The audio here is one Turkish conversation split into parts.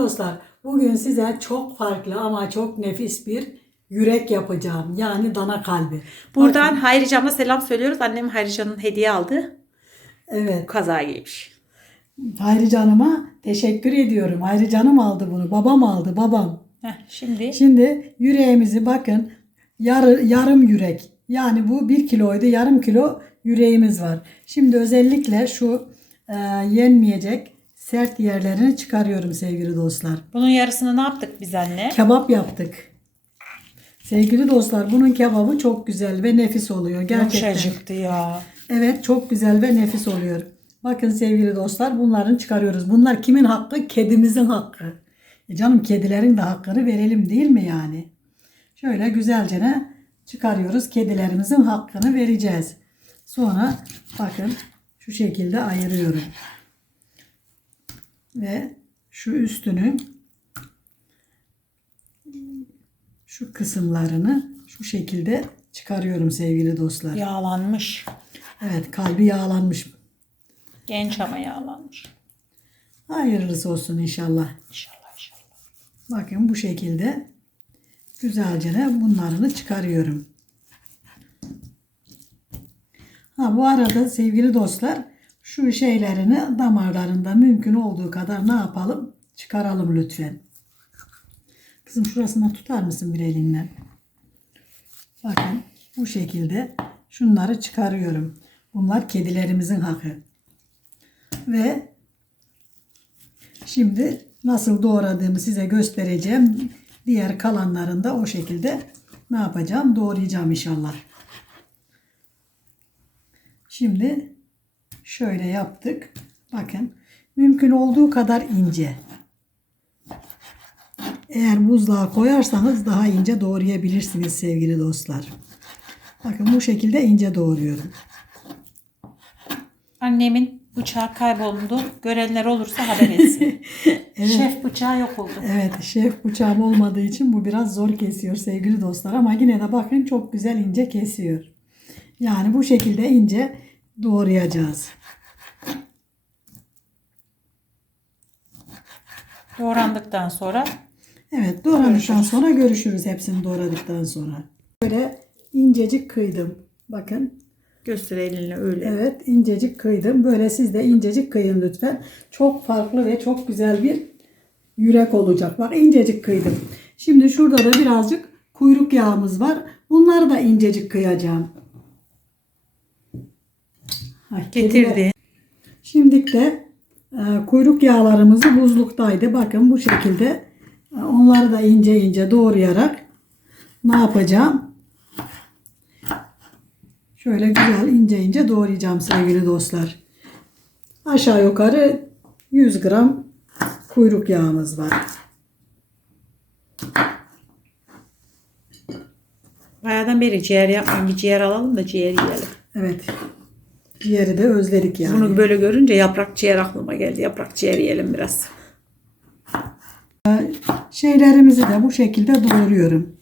dostlar, bugün size çok farklı ama çok nefis bir yürek yapacağım. Yani dana kalbi. Buradan Bakın, Hayricam'a selam söylüyoruz. Annem Hayricam'ın hediye aldı. evet, Kaza giymiş. Hayri Canım'a teşekkür ediyorum. Hayri Canım aldı bunu. Babam aldı, babam. Şimdi Şimdi yüreğimizi bakın, yarım yürek. Yani bu 1 kiloydu, yarım kilo yüreğimiz var. Şimdi özellikle şu yenmeyecek sert yerlerini çıkarıyorum sevgili dostlar. bunun yarısını ne yaptık biz anne? Kebap yaptık. Sevgili dostlar, bunun kebabı çok güzel ve nefis oluyor gerçekten. Yumuşacıktı ya. Evet, çok güzel ve nefis oluyor. Bakın sevgili dostlar, bunların çıkarıyoruz. Bunlar kimin hakkı? Kedimizin hakkı. Canım, kedilerin de hakkını verelim değil mi yani? Şöyle güzelce ne çıkarıyoruz. Kedilerimizin hakkını vereceğiz. Sonra bakın şu şekilde ayırıyorum. Ve şu üstünün şu kısımlarını şu şekilde çıkarıyorum sevgili dostlar. Yağlanmış. Evet, kalbi yağlanmış. Genç ama yağlanmış. Hayırlısı olsun inşallah. İnşallah inşallah. Bakın bu şekilde güzelce de bunlarını çıkarıyorum. Bu arada sevgili dostlar, şu şeylerini damarlarında mümkün olduğu kadar ne yapalım? Çıkaralım lütfen. Kızım, şurasından tutar mısın bir elinle? Bakın bu şekilde şunları çıkarıyorum. Bunlar kedilerimizin hakkı. Ve şimdi nasıl doğradığımı size göstereceğim. Diğer kalanlarını da o şekilde ne yapacağım? Doğrayacağım inşallah. Şimdi şöyle yaptık. Bakın, mümkün olduğu kadar ince. Eğer buzluğa koyarsanız daha ince doğrayabilirsiniz sevgili dostlar. Bakın bu şekilde ince doğruyorum. Annemin bıçağı kayboldu. Görenler olursa haber etsin. Evet. Şef bıçağı yok oldu. Evet, şef bıçağım olmadığı için bu biraz zor kesiyor sevgili dostlar. Ama yine de bakın çok güzel ince kesiyor. Yani bu şekilde ince doğrayacağız. Doğrandıktan sonra Evet, doğradıktan sonra görüşürüz hepsini doğradıktan sonra. Böyle incecik kıydım. Bakın. göster elinle öyle. Evet, incecik kıydım. Böyle siz de incecik kıyın lütfen. Çok farklı ve çok güzel bir yürek olacak. Bak, incecik kıydım. Şimdi şurada da birazcık kuyruk yağımız var. Bunları da incecik kıyacağım. Getirdi. Şimdi de kuyruk yağlarımızı buzluktaydı. Bakın bu şekilde onları da ince ince doğrayarak ne yapacağım? Şöyle güzel ince ince doğrayacağım sevgili dostlar. Aşağı yukarı 100 gram kuyruk yağımız var. Bayağıdan beri ciğer yapmayın. Bir ciğer alalım da ciğer yiyelim. Evet. Ciğeri de özledik yani. Bunu böyle görünce yaprak ciğer aklıma geldi. Yaprak ciğer yiyelim biraz. Şeylerimizi de bu şekilde doğruyorum.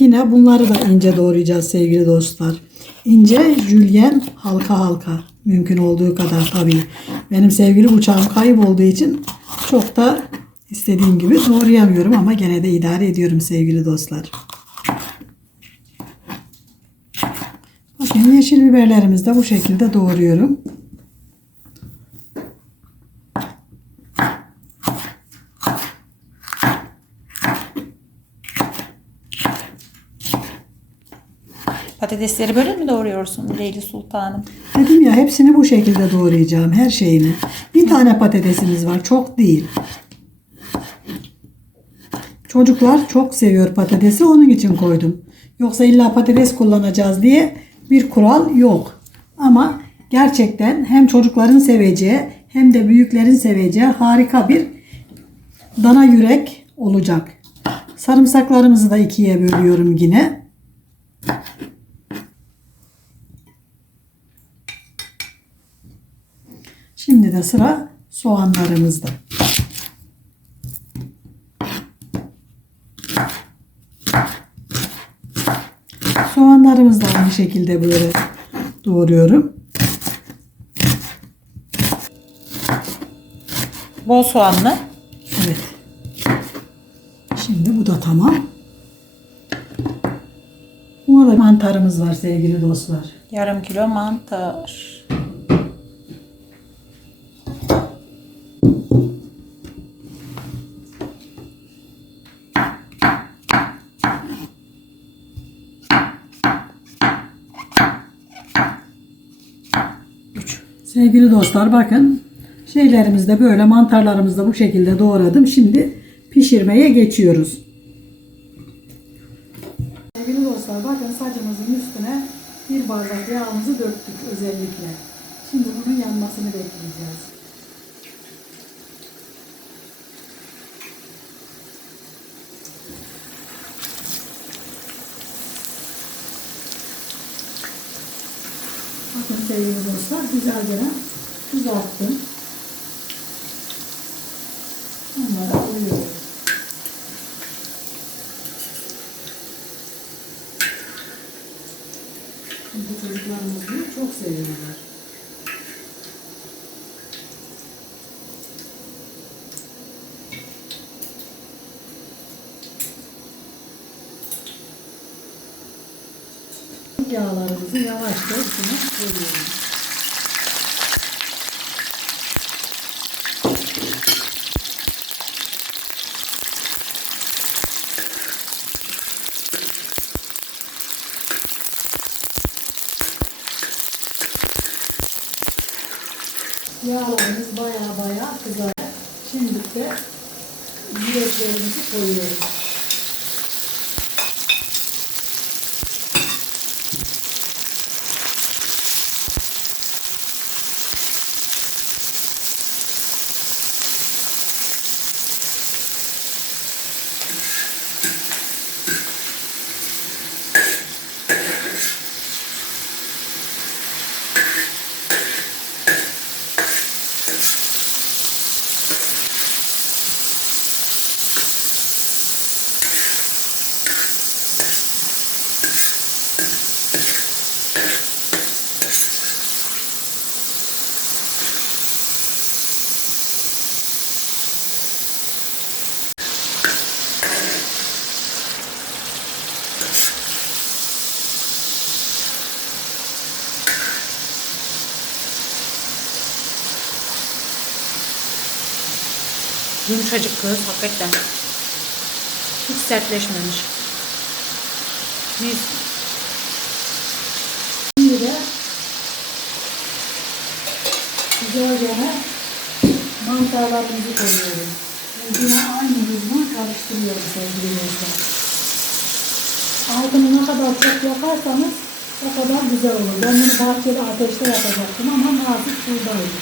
Yine bunları da ince doğrayacağız sevgili dostlar. İnce, jülyen, halka halka. Mümkün olduğu kadar tabii. Benim sevgili bıçağım kaybolduğu için çok da istediğim gibi doğrayamıyorum ama gene de idare ediyorum sevgili dostlar. Bakın, yeşil biberlerimizi de bu şekilde doğruyorum. Patatesleri böyle mi doğruyorsun Leyli Sultanım? Dedim ya, hepsini bu şekilde doğrayacağım. Her şeyini. Bir tane patatesimiz var. Çok değil. Çocuklar çok seviyor patatesi. Onun için koydum. Yoksa illa patates kullanacağız diye bir kural yok. Ama gerçekten hem çocukların seveceği hem de büyüklerin seveceği harika bir dana yürek olacak. Sarımsaklarımızı da ikiye bölüyorum yine. Şimdi de sıra soğanlarımızda. Soğanlarımızı da aynı şekilde böyle doğruyorum. Bol soğanlı. Evet. Şimdi bu da tamam. Burada mantarımız var sevgili dostlar. Yarım kilo mantar. Sevgili dostlar bakın şeylerimizde böyle mantarlarımızda bu şekilde doğradım. Şimdi pişirmeye geçiyoruz. Sevgili dostlar bakın sacımızın üstüne bir bardak yağımızı döktük özellikle. Şimdi bunun yanmasını bekleyeceğiz. Bakın sevgili dostlar güzelce kızarttım. Onları alıyorum. Çünkü çocuklarımız bunu çok seviyorlar. Yağlarımızı yavaşça içine koyuyoruz. Yağlarımız baya kızar. Şimdi de yüreklerimizi koyuyoruz. Yumuşacık kız hakikaten. Hiç sertleşmemiş. Mis. Şimdi de güzelce mantarlarımızı koyuyoruz. Yine aynı hızla karıştırıyoruz sevgili dostlar. Altını ne kadar çok yaparsanız o kadar güzel olur. Ben bunu bahçede ateşte yapacaktım ama nazik buradaydı.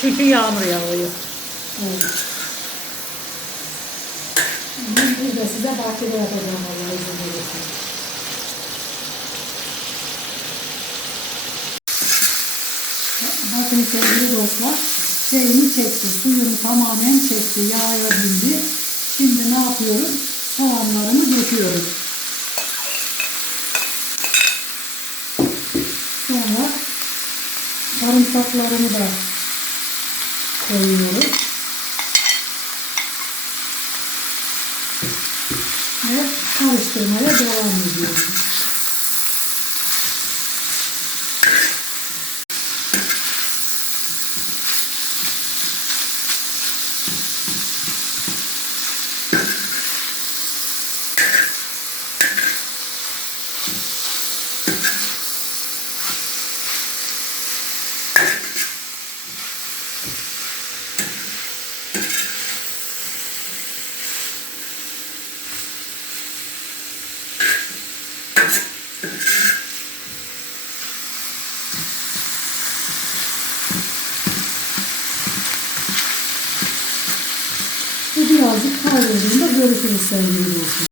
Çünkü yağmur yağıyor. Evet. Bir de size bahçede yapacağım Allah'a izin verirse. Bakın sevgili dostlar şeyini çekti. Suyunu tamamen çekti. Yağa bindi. Şimdi ne yapıyoruz? Soğanlarımı döküyoruz. Sonra sarımsaklarımı da koyuyoruz. Ve karıştırmaya devam ediyoruz. Bu birazcık kavrulduğunda görüşürüz sevgili dostlar.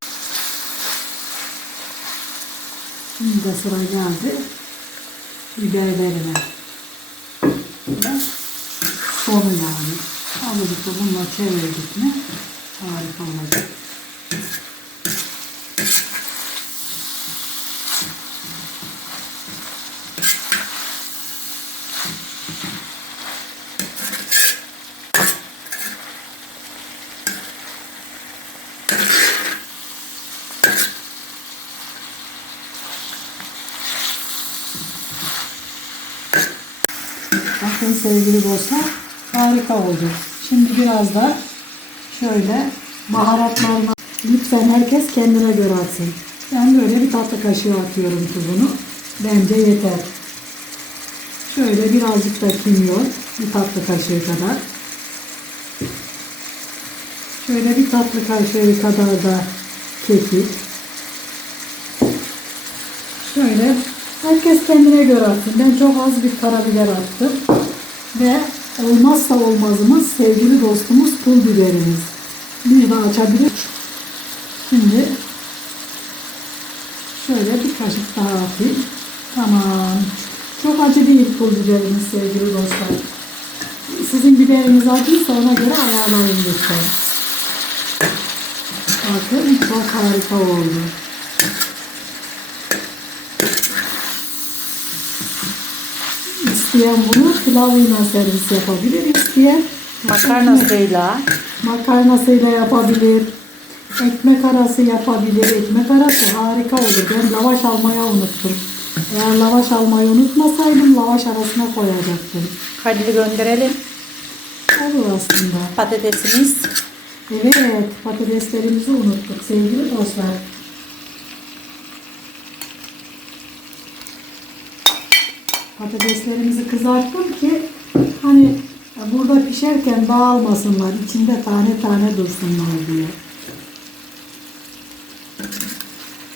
Şimdi de sıra geldi biberlerine. Ve sonu yani. Alıp da bununla çevirdik mi harika olacak. Bakın sevgili dostlar, harika oldu. Şimdi biraz da şöyle baharatlarına, lütfen herkes kendine göre atsın. Ben böyle bir tatlı kaşığı atıyorum tuzunu. Bence yeter. Şöyle birazcık da kimyon, bir tatlı kaşığı kadar. Şöyle bir tatlı kaşığı kadar da kekik. Şöyle herkes kendine göre atsın. Ben çok az bir karabiber attım. Ve olmazsa olmazımız sevgili dostumuz pul biberimiz. Bir daha açabilir. Şimdi şöyle bir kaşık daha atayım. Tamam. Çok acı değil pul biberimiz sevgili dostlar. Sizin biberiniz acıysa ona göre ayarlayın lütfen. Bakın çok harika oldu. İsteyen bunu pilavıyla servis yapabilir. İsteyen makarnasıyla yapabilir. Ekmek arası yapabilir. Ekmek arası harika olur. Ben lavaş almayı unuttum. Eğer lavaş almayı unutmasaydım lavaş arasına koyacaktım. Hadi gönderelim. Olur aslında. Patatesimiz. Evet, patateslerimizi unuttuk sevgili dostlar. Patateslerimizi kızarttım ki hani burada pişerken dağılmasınlar, içinde tane tane dursunlar diye.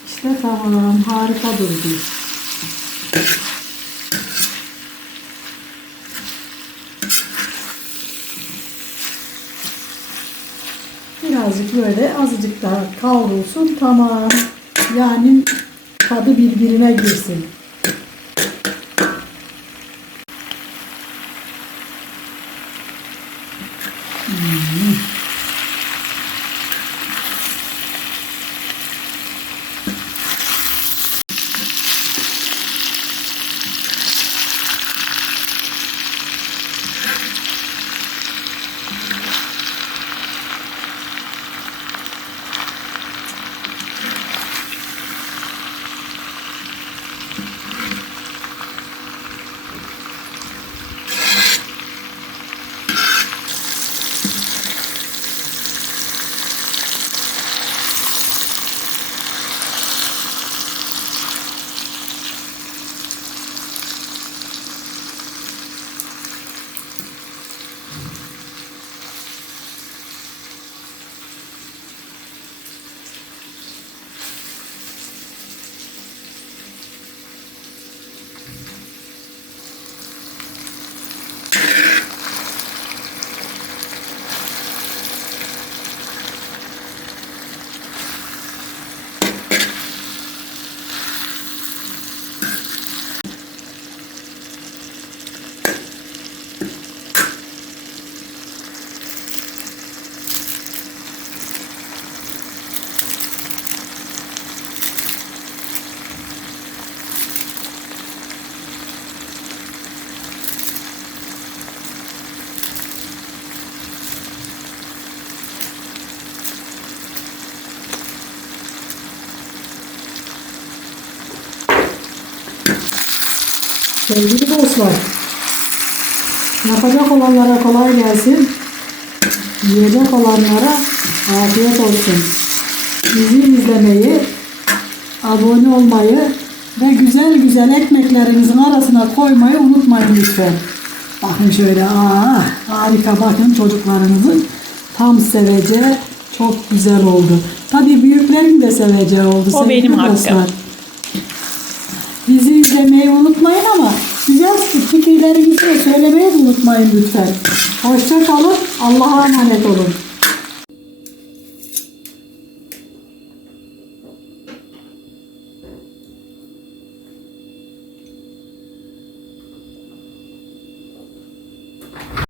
İşte tamam, harika durdu. Birazcık böyle azıcık daha kavrulsun, tamam. Yani tadı birbirine girsin. Sevgili dostlar, yapacak olanlara kolay gelsin, yiyecek olanlara afiyet olsun. Bizi izlemeyi, abone olmayı ve güzel güzel ekmeklerinizin arasına koymayı unutmayın lütfen. Bakın şöyle, harika, bakın çocuklarınızın tam seveceği, çok güzel oldu. Tabii büyüklerin de seveceği oldu. O benim hakkım. Bizi izlemeyi unutmayın ama güzel fikirlerinizi de söylemeyi unutmayın lütfen. Hoşça kalın. Allah'a emanet olun.